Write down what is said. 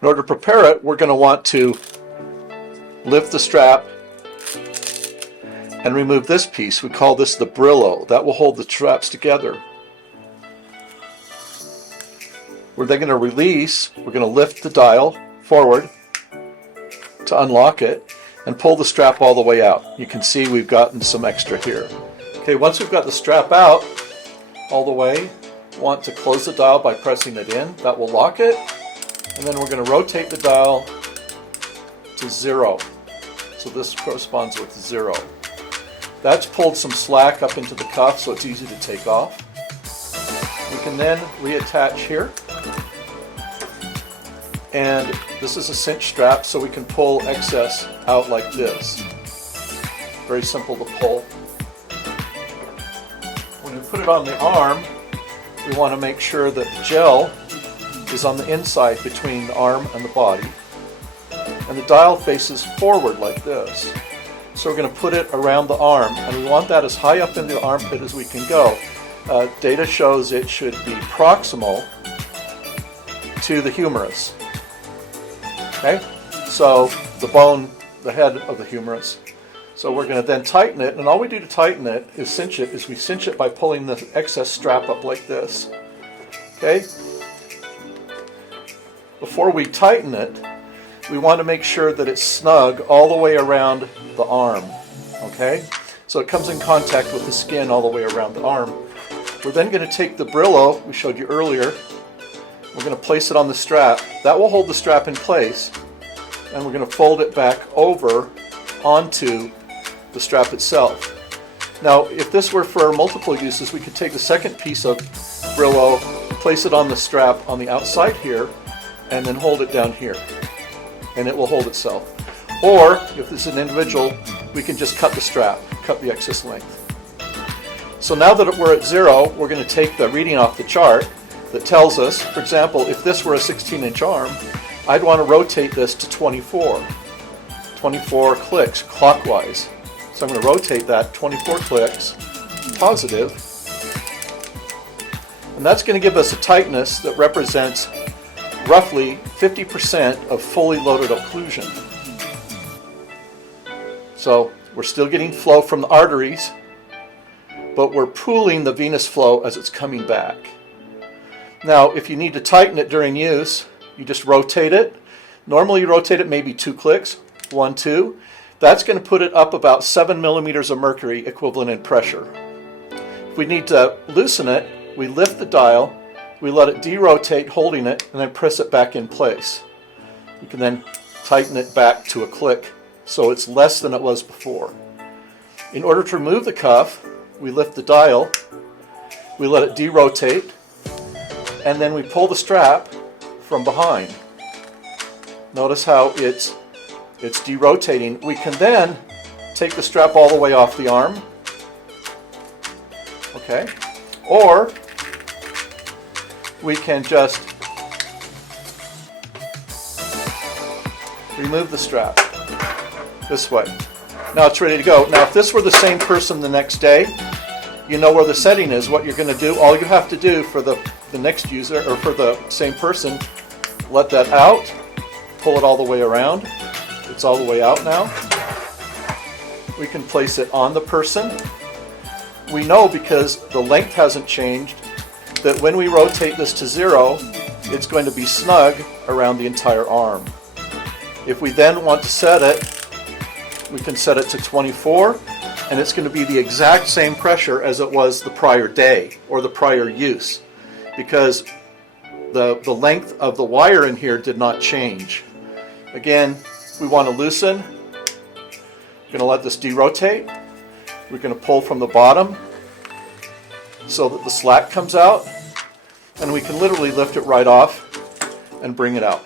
In order to prepare it, we're going to want to lift the strap and remove this piece. We call this the Brillo. That will hold the straps together. We're then going to release, we're going to lift the dial forward to unlock it and pull the strap all the way out. You can see we've gotten some extra here. Okay, once we've got the strap out all the way, want to close the dial by pressing it in. That will lock it. And then we're going to rotate the dial to 0. So this corresponds with 0. That's pulled some slack up into the cuff, so it's easy to take off. We can then reattach here. And this is a cinch strap, so we can pull excess out like this. Very simple to pull. When we put it on the arm, we want to make sure that the gel is on the inside between the arm and the body. And the dial faces forward like this. So we're going to put it around the arm, and we want that as high up in the armpit as we can go. Data shows it should be proximal to the humerus. Okay, so the bone, the head of the humerus. So we're going to then tighten it, and all we do to tighten it is cinch it. Is we cinch it by pulling the excess strap up like this. Okay. Before we tighten it, we want to make sure that it's snug all the way around the arm. Okay, so it comes in contact with the skin all the way around the arm. We're then going to take the Brillo we showed you earlier. We're going to place it on the strap. That will hold the strap in place, and we're going to fold it back over onto the strap itself. Now, if this were for multiple uses, we could take the second piece of Brillo, place it on the strap on the outside here, and then hold it down here, and it will hold itself. Or, if this is an individual, we can just cut the strap, cut the excess length. So now that we're at 0, we're going to take the reading off the chart that tells us, for example, if this were a 16-inch arm, I'd want to rotate this to 24. 24 clicks clockwise. So I'm going to rotate that 24 clicks positive. And that's going to give us a tightness that represents roughly 50% of fully loaded occlusion. So we're still getting flow from the arteries, but we're pooling the venous flow as it's coming back. Now, if you need to tighten it during use, you just rotate it. Normally you rotate it maybe 2 clicks, 1, 2. That's going to put it up about 7 millimeters of mercury equivalent in pressure. If we need to loosen it, we lift the dial, we let it derotate holding it, and then press it back in place. You can then tighten it back to a click so it's less than it was before. In order to remove the cuff, we lift the dial, we let it derotate, and then we pull the strap from behind. Notice how it's derotating. We can then take the strap all the way off the arm. Okay. Or we can just remove the strap this way. Now it's ready to go. Now if this were the same person the next day, you know where the setting is, what you're going to do. All you have to do for the next user, or for the same person, let that out, pull it all the way around. It's all the way out now. We can place it on the person. We know, because the length hasn't changed, that when we rotate this to 0, it's going to be snug around the entire arm. If we then want to set it, we can set it to 24, and it's going to be the exact same pressure as it was the prior day or the prior use, because the length of the wire in here did not change. Again, we want to loosen. We're going to let this derotate. We're going to pull from the bottom so that the slack comes out, and we can literally lift it right off and bring it out.